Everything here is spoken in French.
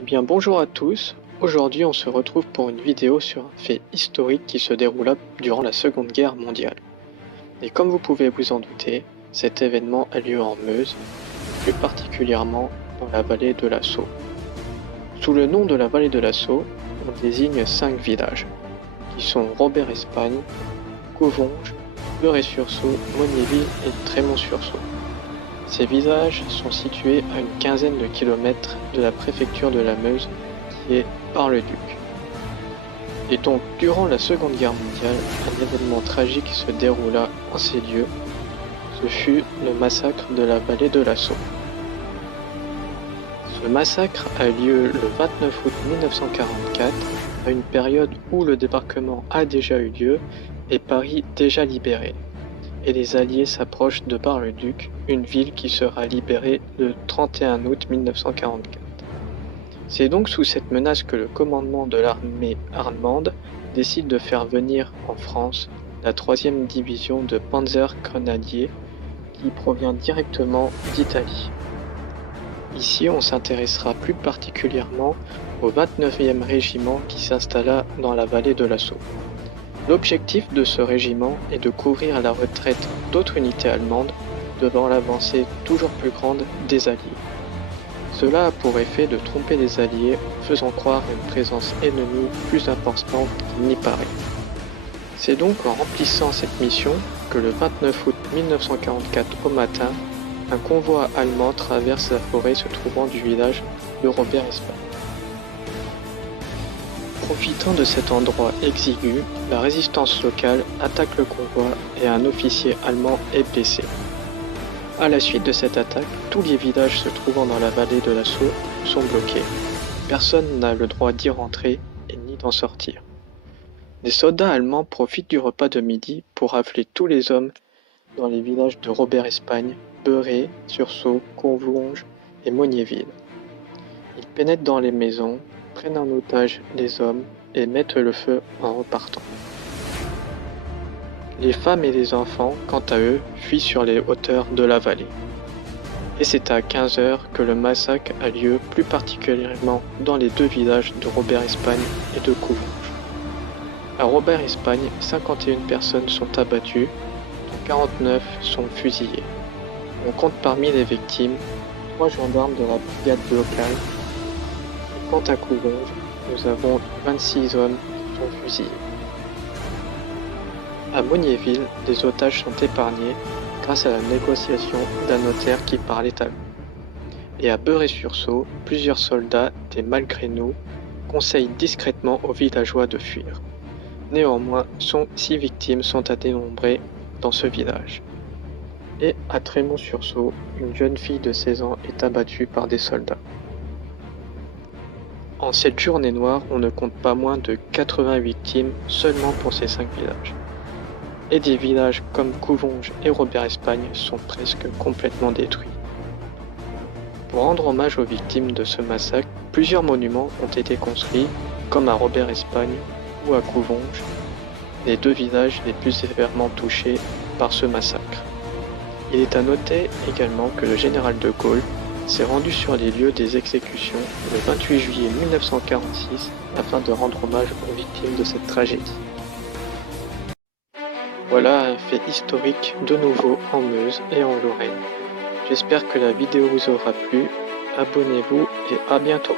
Eh bien bonjour à tous, aujourd'hui on se retrouve pour une vidéo sur un fait historique qui se déroula durant la Seconde Guerre mondiale. Et comme vous pouvez vous en douter, cet événement a lieu en Meuse, plus particulièrement dans la vallée de la Saulx. Sous le nom de la vallée de la Saulx, on désigne 5 villages, qui sont Robert-Espagne, Couvonges, Beurré-sur-Saulx, Monniéville et Trémont-sur-Saulx. Ces villages sont situés à une quinzaine de kilomètres de la préfecture de la Meuse, qui est Bar-le-Duc. Et donc, durant la Seconde Guerre mondiale, un événement tragique se déroula en ces lieux. Ce fut le massacre de la vallée de la Saulx. Ce massacre a lieu le 29 août 1944, à une période où le débarquement a déjà eu lieu et Paris déjà libéré. Et les Alliés s'approchent de Bar-le-Duc, une ville qui sera libérée le 31 août 1944. C'est donc sous cette menace que le commandement de l'armée allemande décide de faire venir en France la 3e division de panzergrenadiers qui provient directement d'Italie. Ici, on s'intéressera plus particulièrement au 29e régiment qui s'installa dans la vallée de la Saulx. L'objectif de ce régiment est de couvrir la retraite d'autres unités allemandes devant l'avancée toujours plus grande des Alliés. Cela a pour effet de tromper les Alliés en faisant croire à une présence ennemie plus importante qu'il n'y paraît. C'est donc en remplissant cette mission que le 29 août 1944 au matin, un convoi allemand traverse la forêt se trouvant du village de Robert-Espagne. Profitant de cet endroit exigu, la résistance locale attaque le convoi et un officier allemand est blessé. À la suite de cette attaque, tous les villages se trouvant dans la vallée de la Saulx sont bloqués. Personne n'a le droit d'y rentrer et ni d'en sortir. Les soldats allemands profitent du repas de midi pour rafler tous les hommes dans les villages de Robert-Espagne, Beurré-sur-Saulx, Couvonges et Monniéville. Ils pénètrent dans les maisons, prennent en otage les hommes et mettent le feu en repartant. Les femmes et les enfants, quant à eux, fuient sur les hauteurs de la vallée. Et c'est à 15 h que le massacre a lieu, plus particulièrement dans les 2 villages de Robert-Espagne et de Couvonges. À Robert-Espagne, 51 personnes sont abattues, dont 49 sont fusillées. On compte parmi les victimes 3 gendarmes de la brigade locale. Et quant à Couvonges, nous avons 26 hommes qui sont fusillés. À Monniéville, les otages sont épargnés grâce à la négociation d'un notaire qui parlait allemand. Et à Beurré-sur-Saulx, plusieurs soldats, des malgré nous, conseillent discrètement aux villageois de fuir. Néanmoins, 6 victimes sont à dénombrer dans ce village. Et à Trémont-sur-Saulx, une jeune fille de 16 ans est abattue par des soldats. En cette journée noire, on ne compte pas moins de 80 victimes seulement pour ces 5 villages. Et des villages comme Couvonges et Robert-Espagne sont presque complètement détruits. Pour rendre hommage aux victimes de ce massacre, plusieurs monuments ont été construits, comme à Robert-Espagne ou à Couvonges, les 2 villages les plus sévèrement touchés par ce massacre. Il est à noter également que le général de Gaulle s'est rendu sur les lieux des exécutions le 28 juillet 1946 afin de rendre hommage aux victimes de cette tragédie. Voilà un fait historique de nouveau en Meuse et en Lorraine. J'espère que la vidéo vous aura plu, abonnez-vous et à bientôt.